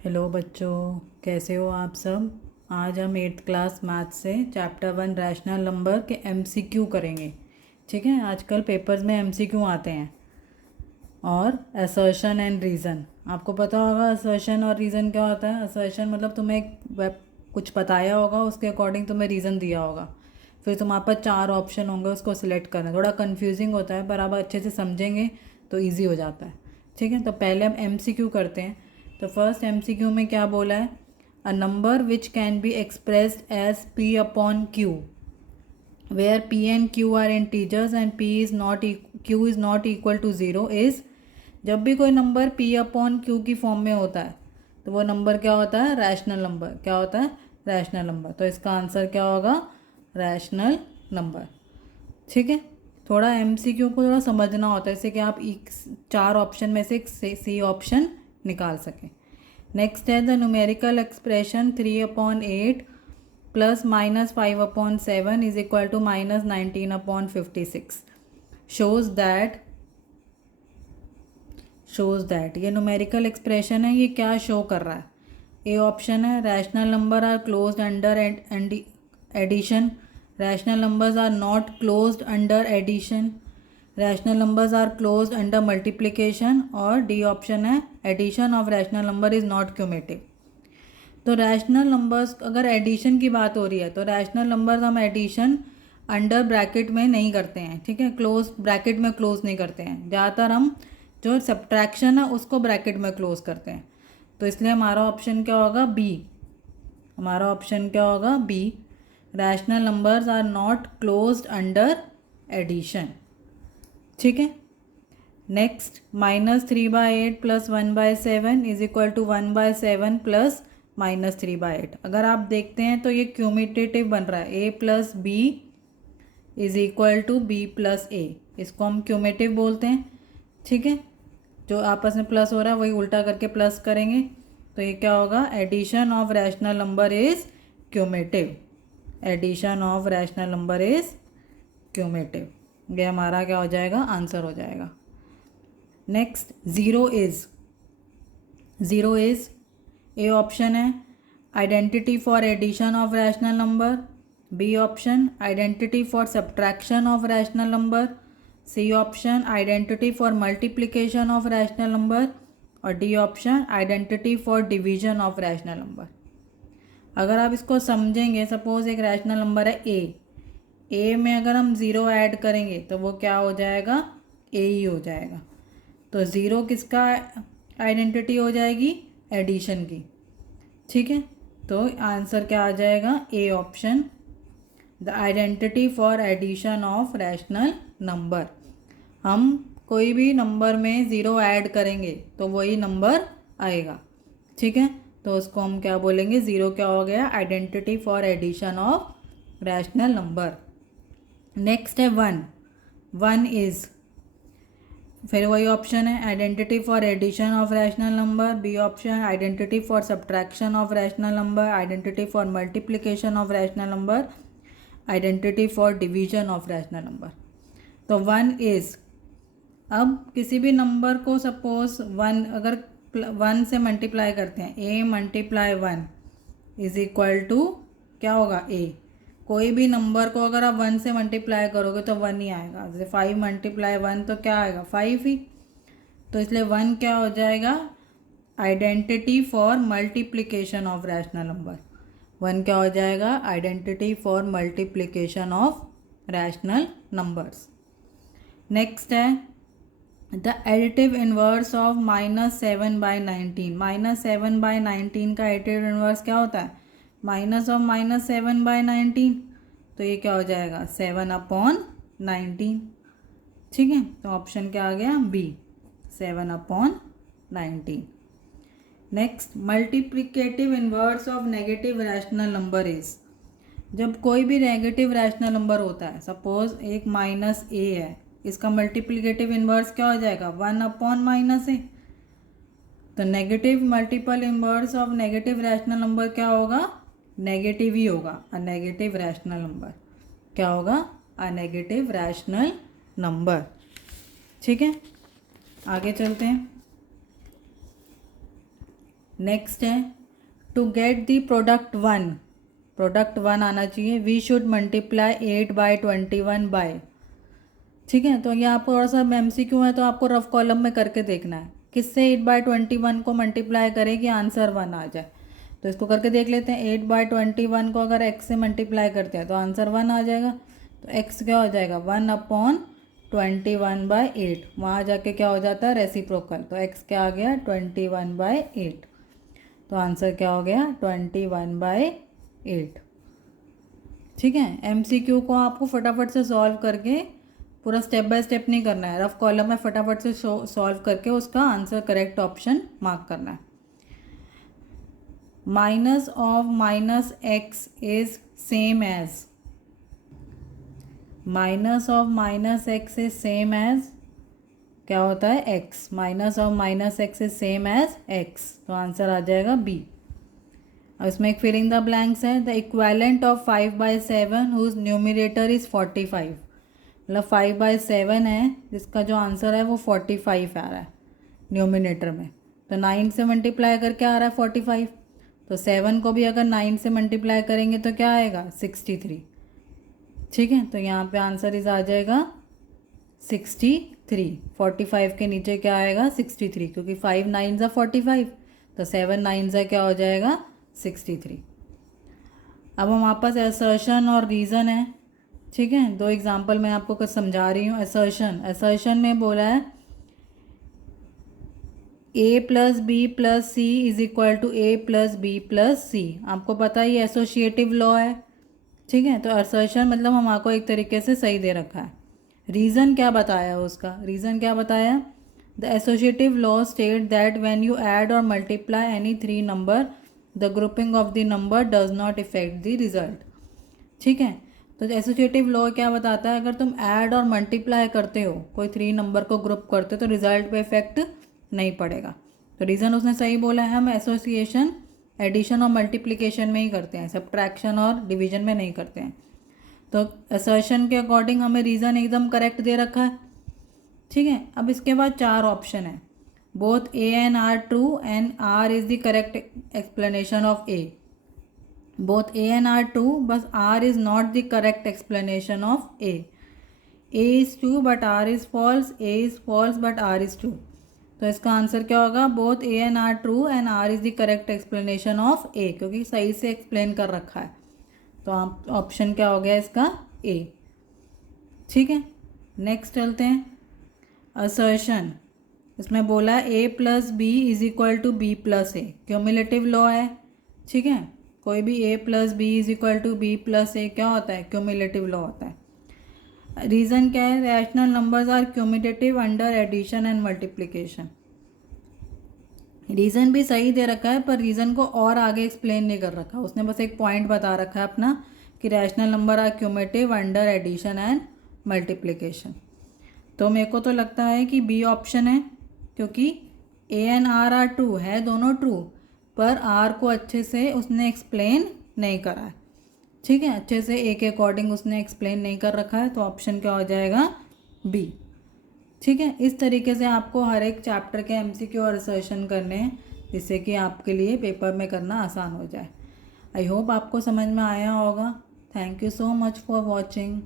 Hello बच्चों, कैसे हो आप सब। आज हम 8th क्लास मैथ से चैप्टर 1 रैशनल नंबर के एमसीक्यू करेंगे। ठीक है, आजकल पेपर्स में एमसीक्यू आते हैं। और असर्शन एंड रीज़न, आपको पता होगा असर्शन और रीज़न क्या होता है। असर्शन मतलब तुम्हें कुछ बताया होगा, उसके अकॉर्डिंग तुम्हें रीज़न दिया होगा, फिर तुम्हारे पास 4 ऑप्शन होंगे, उसको सिलेक्ट करना। थोड़ा कन्फ्यूजिंग होता है पर आप अच्छे से समझेंगे तो ईजी हो जाता है। ठीक है, तो पहले हम एमसीक्यू करते हैं। तो फर्स्ट एमसीक्यू में क्या बोला है, a number which can be expressed as p upon q where p and q are integers and q is not equal to 0 is, जब भी कोई नंबर p अपॉन q की फॉर्म में होता है तो वो नंबर क्या होता है, रैशनल नंबर। क्या होता है, रैशनल नंबर। तो इसका आंसर क्या होगा, रैशनल नंबर। ठीक है, थोड़ा एमसीक्यू को थोड़ा समझना होता है, जैसे कि आप 4 ऑप्शन में से एक सी ऑप्शन निकाल सकें। नेक्स्ट है the numerical expression 3/8 plus -5/7 is equal to -19/56 shows that ये न्यूमेरिकल एक्सप्रेशन है, ये क्या शो कर रहा है। ए ऑप्शन है rational number are closed under addition, rational numbers are not closed under addition, rational numbers are closed under multiplication, और D option है addition of rational number is not commutative. तो rational numbers, अगर addition की बात हो रही है तो रैशनल नंबर्स हम एडिशन अंडर ब्रैकेट में नहीं करते हैं। ठीक है, क्लोज ब्रैकेट में क्लोज नहीं करते हैं, ज़्यादातर हम जो सब्ट्रैक्शन है उसको ब्रैकेट में क्लोज करते हैं। तो इसलिए हमारा ऑप्शन क्या होगा, बी। हमारा ऑप्शन क्या होगा, B. Rational numbers are not closed under addition. ठीक है, next -3/8 plus 1/7 is equal to 1/7 plus -3/8। अगर आप देखते हैं तो ये क्यूमिटेटिव बन रहा है, a plus b is equal to b plus a. इसको हम क्यूमेटिव बोलते हैं। ठीक है, जो आपस में प्लस हो रहा है वही उल्टा करके प्लस करेंगे, तो ये क्या होगा, addition of rational number is commutative. Addition of rational number is commutative. ये हमारा क्या हो जाएगा, आंसर हो जाएगा। Next zero is A option है identity for addition of rational number, B option identity for subtraction of rational number, C option identity for multiplication of rational number, और D option identity for division of rational number. अगर आप इसको समझेंगे, suppose एक rational number है ए में अगर हम ज़ीरो ऐड करेंगे तो वो क्या हो जाएगा, ए ही हो जाएगा। तो ज़ीरो किसका आइडेंटिटी हो जाएगी, एडिशन की। ठीक है, तो आंसर क्या आ जाएगा, A option, the identity for addition of rational number. हम कोई भी नंबर में ज़ीरो ऐड करेंगे तो वही नंबर आएगा। ठीक है, तो उसको हम क्या बोलेंगे, ज़ीरो क्या हो गया, identity for addition of rational number. Next है वन इज़, फिर वही ऑप्शन है identity for addition of rational number, B option identity for subtraction of rational number, identity for multiplication of rational number, identity for division of rational number. तो one is, अब किसी भी number को suppose one, अगर one से multiply करते हैं, a multiply one is equal to क्या होगा, ए। कोई भी नंबर को अगर आप वन से मल्टीप्लाई करोगे तो वन ही आएगा। जैसे 5 मल्टीप्लाई वन तो क्या आएगा, 5 ही। तो इसलिए वन क्या हो जाएगा, identity for multiplication of rational number. One क्या हो जाएगा, identity for multiplication of rational numbers. Next है द एडिटिव इन्वर्स ऑफ -7/19। -7/19 का एडिटिव इन्वर्स क्या होता है, माइनस ऑफ -7/19। तो ये क्या हो जाएगा, 7/19। ठीक है, तो ऑप्शन क्या आ गया, B, 7/19। Next multiplicative inverse of negative rational number is, जब कोई भी नेगेटिव रैशनल नंबर होता है, सपोज एक -a है, इसका मल्टीप्लिकेटिव इन्वर्स क्या हो जाएगा, 1/-a। तो negative multiple inverse of negative rational number क्या होगा, नेगेटिव ही होगा। अ नेगेटिव रैशनल नंबर क्या होगा, अ नेगेटिव रैशनल नंबर। ठीक है, आगे चलते हैं। नेक्स्ट है to get the product one आना चाहिए, we should multiply 8 by 21 by. ठीक है, तो ये आपको थोड़ा सा MCQ है तो आपको रफ कॉलम में करके देखना है किससे 8 बाय 21 को मल्टीप्लाई करें कि आंसर 1 आ जाए। तो इसको करके देख लेते हैं। 8 बाय 21 को अगर x से मल्टीप्लाई करते हैं तो आंसर 1 आ जाएगा। तो x क्या हो जाएगा 1/21/8, वहाँ जाके क्या हो जाता है रेसिप्रोकल, तो x क्या आ गया 21/8। तो आंसर क्या हो गया 21/8। ठीक है, MCQ को आपको फटाफट से सॉल्व करके पूरा स्टेप बाय स्टेप नहीं करना है, रफ कॉलम में फटाफट से सॉल्व करके उसका आंसर करेक्ट ऑप्शन मार्क करना है। Minus of minus x is same as, minus of minus x is same as क्या होता है x, minus of minus x is same as x, तो आंसर आ जाएगा बी। अब इसमें एक फिलिंग द ब्लैंक्स है। The equivalent of 5/7 whose numerator is 45, मतलब 5/7 है जिसका जो आंसर है वो 45 आ रहा है न्यूमिनेटर में। तो 9 से मल्टीप्लाई करके आ रहा है 45, तो 7 को भी अगर 9 से मल्टीप्लाई करेंगे तो क्या आएगा 63। ठीक है, तो यहाँ पे आंसर इज आ जाएगा 63। 45 के नीचे क्या आएगा 63, क्योंकि 5 9 45, तो 7 9 क्या हो जाएगा 63। अब हमारे पास असर्शन और रीज़न है। ठीक है, दो एग्जांपल मैं आपको कुछ समझा रही हूँ। असर्शन में बोला है a + b + c = a + b + c। आपको पता है ये एसोसिएटिव लॉ है। ठीक है, तो असर्शन मतलब हमारे एक तरीके से सही दे रखा है। रीज़न क्या बताया उसका, रीज़न क्या बताया, the associative law state that when you add और multiply any 3 number the grouping of the number does not affect the result. ठीक है, तो एसोसिएटिव लॉ क्या बताता है, अगर तुम ऐड और मल्टीप्लाई करते हो, कोई 3 नंबर को ग्रुप करते हो तो रिजल्ट पे इफेक्ट नहीं पड़ेगा। तो रीज़न उसने सही बोला है, हम एसोसिएशन एडिशन और मल्टीप्लिकेशन में ही करते हैं, सब्ट्रैक्शन और डिवीजन में नहीं करते हैं। तो असर्शन के अकॉर्डिंग हमें रीज़न एकदम करेक्ट दे रखा है। ठीक है, अब इसके बाद 4 ऑप्शन है, both A and R true and R is the correct explanation of A। Both A and R true, बस R is not the correct explanation of A। A is true but R is false, A is false but R is true. तो इसका answer क्या होगा, both A and R true and R is the correct explanation of A, क्योंकि सही से explain कर रखा है। तो आप ऑप्शन क्या हो गया इसका A। ठीक है, नेक्स्ट चलते हैं। असर्शन, इसमें बोला A + B = B + A, cumulative law है। ठीक है, कोई भी A + B = B + A क्या होता है, क्यूमुलेटिव लॉ होता है। रीज़न क्या है, rational numbers are cumulative under addition and multiplication. Reason भी सही दे रखा है पर रीज़न को और आगे एक्सप्लेन नहीं कर रखा, उसने बस एक पॉइंट बता रखा है अपना कि rational number are cumulative under addition and multiplication. तो मेरे को तो लगता है कि बी ऑप्शन है, क्योंकि A and R are true है, दोनों ट्रू, पर R को अच्छे से उसने एक्सप्लेन नहीं करा है। ठीक है, अच्छे से A के अकॉर्डिंग उसने एक्सप्लेन नहीं कर रखा है, तो ऑप्शन क्या हो जाएगा बी। ठीक है, इस तरीके से आपको हर एक चैप्टर के MCQ और असर्शन करने हैं, जिससे कि आपके लिए पेपर में करना आसान हो जाए। आई होप आपको समझ में आया होगा। Thank you so much for watching.